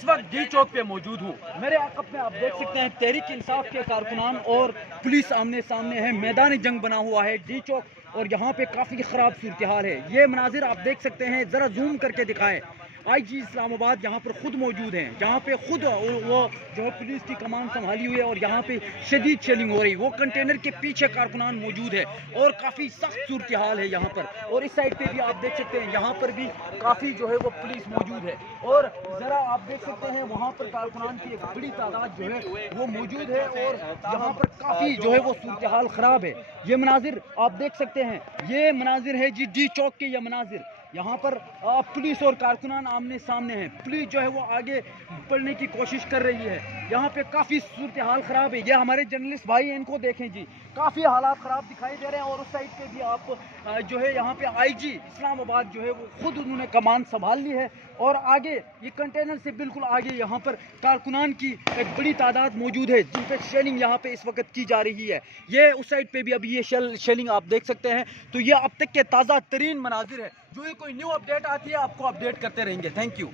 इस वक्त डी चौक पे मौजूद हूँ। मेरे आकब में आप देख सकते हैं तहरीक इंसाफ के कारकुनान और पुलिस आमने सामने है। मैदान जंग बना हुआ है डी चौक और यहाँ पे काफ़ी ख़राब सूरत हाल है। ये मनाजिर आप देख सकते हैं, ज़रा जूम करके दिखाएं। IG इस्लामाबाद यहाँ पर खुद मौजूद हैं, जहाँ पे खुद वो जो है पुलिस की कमान संभाली हुई है और यहाँ पे शदीद शेलिंग हो रही है। वो कंटेनर के पीछे कारकुनान मौजूद है और काफ़ी सख्त सूरत हाल है यहाँ पर। और इस साइड पे भी आप देख सकते हैं, यहाँ पर भी काफ़ी जो है वो पुलिस मौजूद है। और ज़रा आप देख सकते हैं वहाँ पर कारकुनान की एक बड़ी तादाद जो है वो मौजूद है और यहाँ पर काफ़ी जो है वो सूरत हाल ख़राब है। ये मनाजिर आप देख सकते हैं, ये मनाजिर है जी डी चौक के। ये मनाजिर यहाँ पर पुलिस और कारकुनान आमने सामने हैं। पुलिस जो है वो आगे बढ़ने की कोशिश कर रही है। यहाँ पे काफ़ी सूरत हाल ख़राब है। ये हमारे जर्नलिस्ट भाई हैं, इनको देखें जी, काफ़ी हालात ख़राब दिखाई दे रहे हैं। और उस साइड पे भी आप जो है यहाँ पे IG इस्लामाबाद जो है वो खुद उन्होंने कमान संभाल ली है और आगे ये कंटेनर से बिल्कुल आगे यहाँ पर कारकुनान की एक बड़ी तादाद मौजूद है जिन पर शेलिंग यहाँ पे इस वक्त की जा रही है। ये उस साइड पे भी अभी ये शेलिंग आप देख सकते हैं। तो ये अब तक के ताज़ा तरीन मनाजिर है। जो ये कोई न्यू अपडेट आती है आपको अपडेट करते रहेंगे। Thank you.